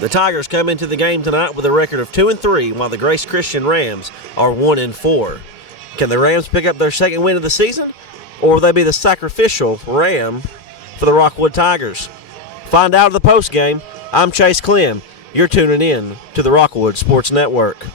The Tigers come into the game tonight with a record of 2-3, while the Grace Christian Rams are 1-4. Can the Rams pick up their second win of the season, or will they be the sacrificial ram for the Rockwood Tigers? Find out at the postgame. I'm Chase Clem. You're tuning in to the Rockwood Sports Network.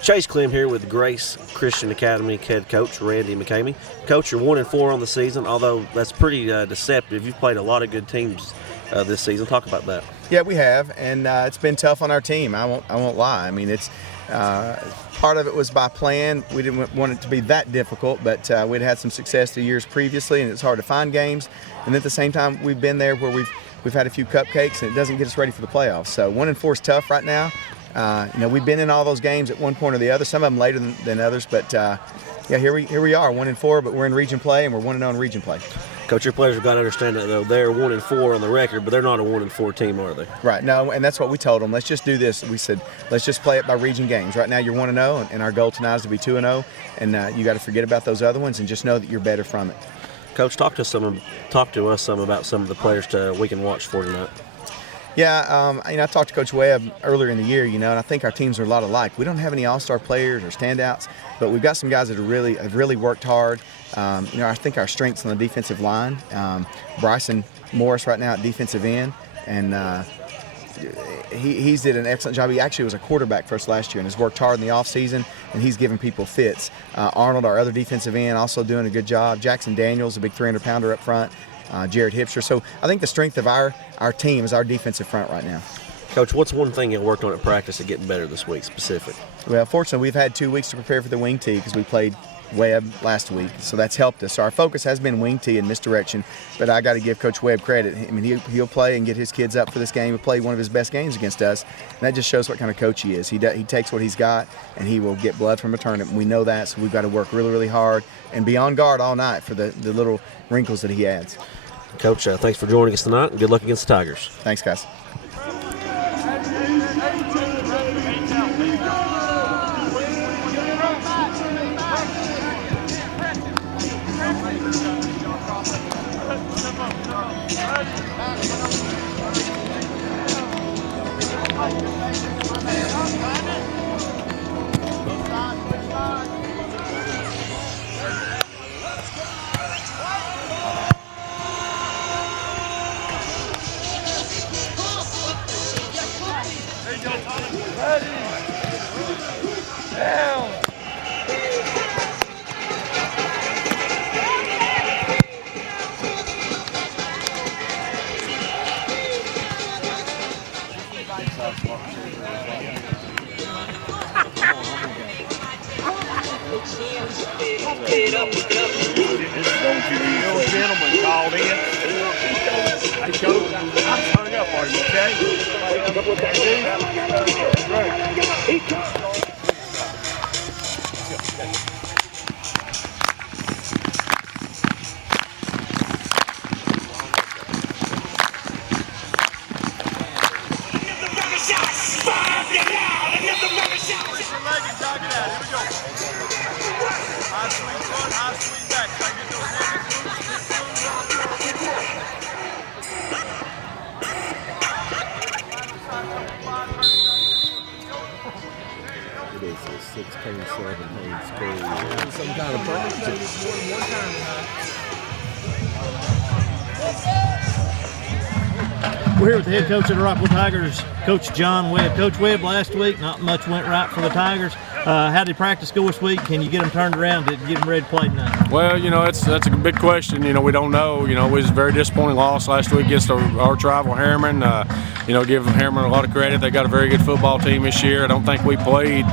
Chase Clem here with Grace Christian Academy head coach Randy McCamey. Coach, you're 1-4 on the season, although that's pretty deceptive. You've played a lot of good teams this season. Talk about that. Yeah, we have, and it's been tough on our team. I won't lie. I mean, it's part of it was by plan. We didn't want it to be that difficult, but we'd had some success the years previously, and it's hard to find games. And at the same time, we've been there where we've had a few cupcakes, and it doesn't get us ready for the playoffs. So 1-4 is tough right now. We've been in all those games at one point or the other, some of them later than others, but here we are, 1-4, but we're in region play, and we're 1-0 in region play. Coach, your players have got to understand that, though. They're 1-4 on the record, but they're not a 1-4 team, are they? Right, no, and that's what we told them. Let's just do this. We said, let's just play it by region games. Right now you're 1-0, and our goal tonight is to be 2-0, and you got to forget about those other ones and just know that you're better from it. Coach, talk to us some about some of the players we can watch for tonight. Yeah, I talked to Coach Webb earlier in the year, and I think our teams are a lot alike. We don't have any all-star players or standouts, but we've got some guys that have really worked hard. I think our strengths on the defensive line. Bryson Morris right now at defensive end, and he's did an excellent job. He actually was a quarterback for us last year and has worked hard in the offseason, and he's given people fits. Arnold, our other defensive end, also doing a good job. Jackson Daniels, a big 300-pounder up front. Jared Hipster. So I think the strength of our team is our defensive front right now. Coach, what's one thing you worked on at practice at getting better this week specific? Well, fortunately, we've had 2 weeks to prepare for the wing tee because we played Webb last week, so that's helped us. So our focus has been wing tee and misdirection, but I got to give Coach Webb credit. I mean, he'll play and get his kids up for this game. He'll play one of his best games against us, and that just shows what kind of coach he is. He takes what he's got, and he will get blood from a turnip. We know that, so we've got to work really, really hard and be on guard all night for the little wrinkles that he adds. Coach, thanks for joining us tonight, and good luck against the Tigers. Thanks, guys. Gentleman called in. Hey, Coach, I'm hung up on you, okay? Some kind of practice. We're here with the head coach of the Rockwood Tigers, Coach John Webb. Coach Webb, last week, not much went right for the Tigers. How did practice go this week? Can you get them turned around to get them ready to play tonight? Well, that's a big question. We don't know. We was a very disappointing loss last week against our rival Harriman. Give Harriman a lot of credit. They got a very good football team this year. I don't think we played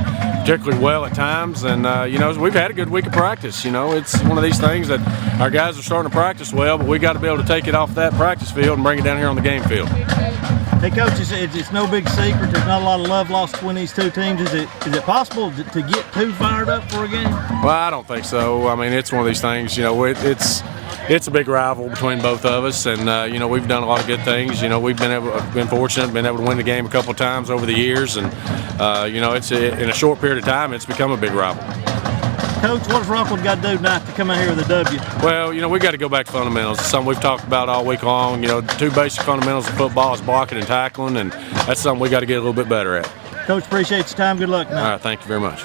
particularly well at times, and you know, we've had a good week of practice. You know, it's one of these things that our guys are starting to practice well, but we got to be able to take it off that practice field and bring it down here on the game field. Hey, Coach, it's no big secret. There's not a lot of love lost between these two teams. Is it possible to get too fired up for a game? Well, I don't think so. I mean, it's one of these things. You know, it's a big rival between both of us, and you know, we've done a lot of good things. You know, we've been fortunate, been able to win the game a couple of times over the years, and you know, in a short period of time, it's become a big rival. Coach, what has Rockwood got to do tonight to come out here with a W? Well, you know, we got to go back to fundamentals. It's something we've talked about all week long. You know, two basic fundamentals of football is blocking and tackling, and that's something we got to get a little bit better at. Coach, appreciate your time. Good luck tonight. All right, thank you very much.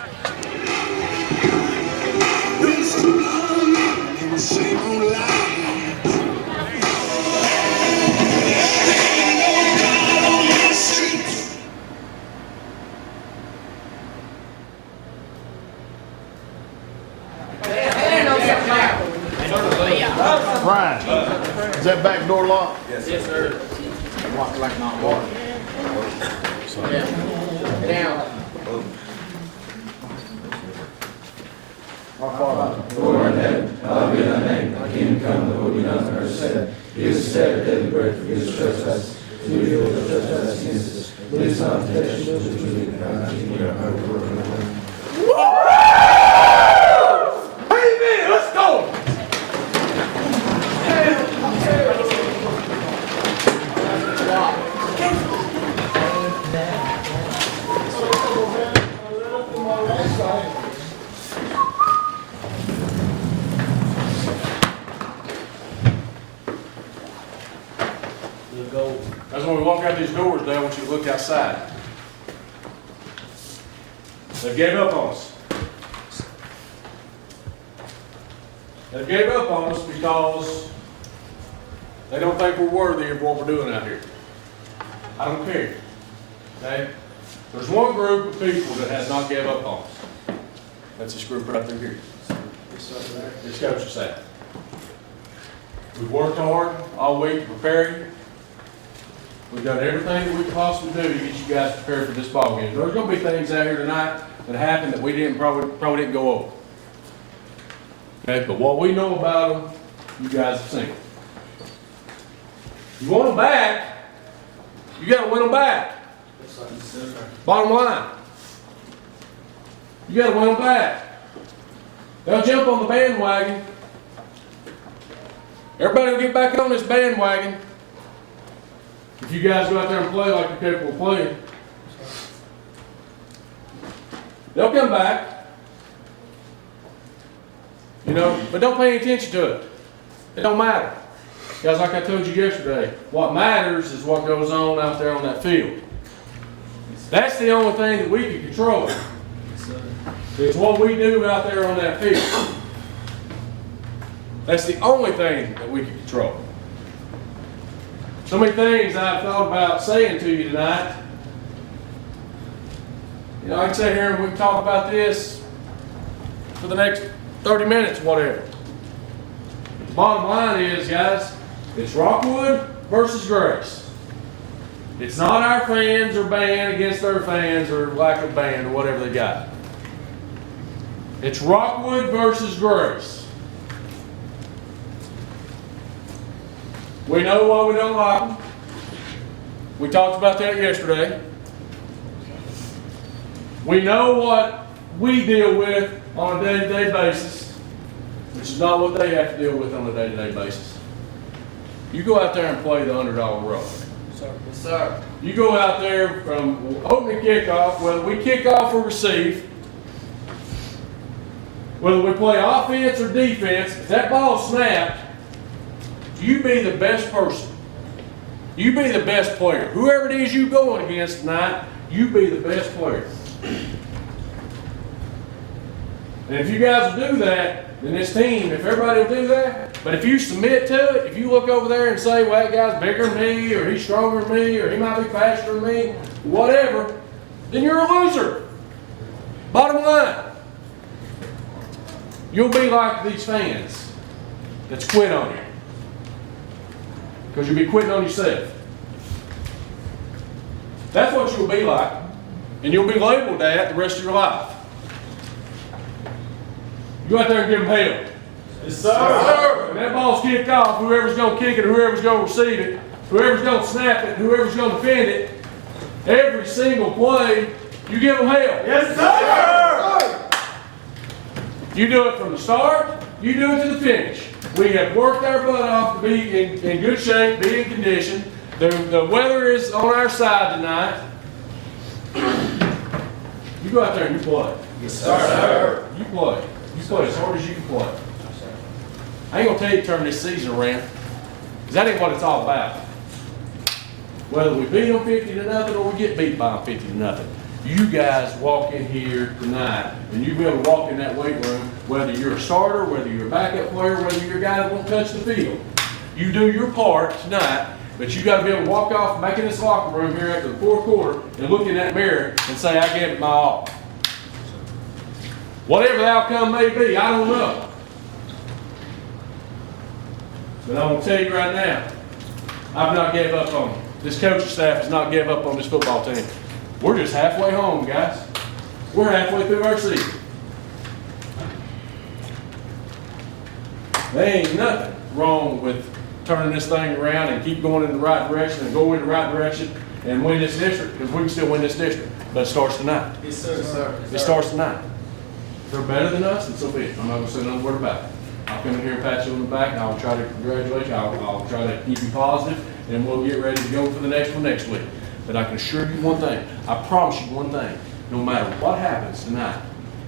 Brian, is that back door locked? Yes, sir. Walk like not walk. Down. Lord in heaven, hallowed be thy name. Thy kingdom come, thy will be done on earth as it is in heaven. Give us this day our daily bread, forgive us our trespasses, as we forgive those who trespass against us. Lead us not into temptation, but deliver us from evil. For thine is the kingdom, and the power, and the glory. Amen. Let's go. That's when we walk out these doors, Dad, I want you to look outside. They gave up on us. They gave up on us because they don't think we're worthy of what we're doing out here. I don't care. Okay? There's one group of people that has not gave up on us. That's this group right through here. This coaching staff. We've worked hard all week to prepare you. We've done everything that we could possibly do to get you guys prepared for this ball game. There's going to be things out here tonight that happened that we probably didn't go over. Okay, but what we know about them, you guys have seen. You want them back, you got to win them back. Bottom line. You got to win them back. They'll jump on the bandwagon. Everybody will get back on this bandwagon if you guys go out there and play like you're capable of playing. They'll come back. You know, but don't pay any attention to it. It don't matter. Guys, like I told you yesterday, what matters is what goes on out there on that field. That's the only thing that we can control. It's what we do out there on that field. That's the only thing that we can control. So many things I've thought about saying to you tonight. You know, I can sit here and we can talk about this for the next 30 minutes, whatever. The bottom line is, guys, it's Rockwood versus Grace. It's not our fans or band against their fans or lack of band or whatever they got. It's Rockwood versus Grace. We know why we don't like them. We talked about that yesterday. We know what we deal with on a day-to-day basis, which is not what they have to deal with on a day-to-day basis. You go out there and play the underdog role. Yes, sir. You go out there from opening kickoff, whether we kick off or receive, whether we play offense or defense, if that ball snapped, you be the best person. You be the best player. Whoever it is you going against tonight, you be the best player. And if you guys will do that, then this team, if everybody will do that, but if you submit to it, if you look over there and say, well, that guy's bigger than me, or he's stronger than me, or he might be faster than me, whatever, then you're a loser. Bottom line. You'll be like these fans that's quit on you. Because you'll be quitting on yourself. That's what you'll be like. And you'll be labeled that the rest of your life. You go out there and give them hell. Yes, sir. When that ball's kicked off, whoever's going to kick it, whoever's going to receive it, whoever's going to snap it, whoever's going to defend it, every single play, you give them hell. Yes, sir. You do it from the start, you do it to the finish. We have worked our butt off to be in good shape, be in condition. The weather is on our side tonight. You go out there and you play. Yes, sir. You play. You play as hard as you can play. I ain't gonna tell you to turn this season around, because that ain't what it's all about. Whether we beat them 50-0 or we get beat by them 50-0. You guys walk in here tonight, and you be able to walk in that weight room, whether you're a starter, whether you're a backup player, whether you're a guy that won't touch the field. You do your part tonight, but you got to be able to walk off back in this locker room here after the fourth quarter and look in that mirror and say, I gave it my all. Whatever the outcome may be, I don't know. But I'm going to tell you right now, I've not gave up on you. This coaching staff has not gave up on this football team. We're just halfway home, guys. We're halfway through our season. There ain't nothing wrong with turning this thing around and keep going in the right direction and go in the right direction and win this district, because we can still win this district. But it starts tonight. Yes, sir. Yes, sir. It starts tonight. If they're better than us, and so be it. I'm not going to say another word about it. I'll come in here and pat you on the back, and I'll try to congratulate you. I'll try to keep you positive, and we'll get ready to go for the next one next week. But I can assure you one thing. I promise you one thing. No matter what happens tonight,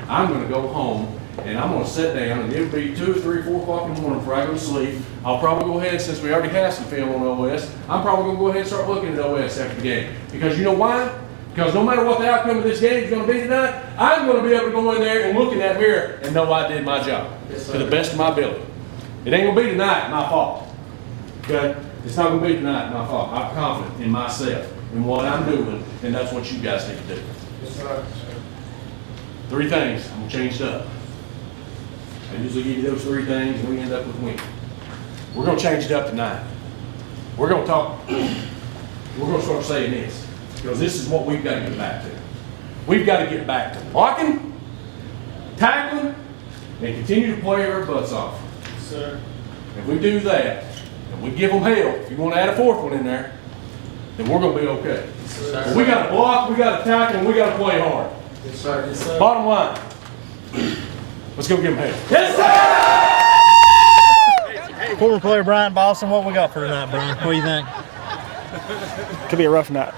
I'm going to go home, and I'm going to sit down, and it'll be 2 or 3, 4 o'clock in the morning before I go to sleep. I'll probably go ahead, since we already have some film on OS, I'm probably going to go ahead and start looking at OS after the game. Because you know why? Because no matter what the outcome of this game is going to be tonight, I'm going to be able to go in there and look in that mirror and know I did my job to the best of my ability. It ain't going to be tonight my fault. Okay? It's not going to be tonight my fault. I'm confident in myself, in what I'm doing, and that's what you guys need to do. Yes, sir. 3 things, I'm going to change it up. I usually give you those 3 things and we end up with win. We're going to change it up tonight. We're going to talk, we're going to start saying this, because this is what we've got to get back to. We've got to get back to blocking, tackling, and continue to play our butts off. Yes, sir. If we do that, and we give them hell, if you want to add a 4th one in there, then we're going to be okay. Yes, sir. But we got to block, we got to tackle, and we got to play hard. Yes, sir. Yes, sir. Bottom line, let's go give them hell. Yes, sir! Former player Brian Boston, what we got for tonight, Brian? What do you think? Could be a rough night.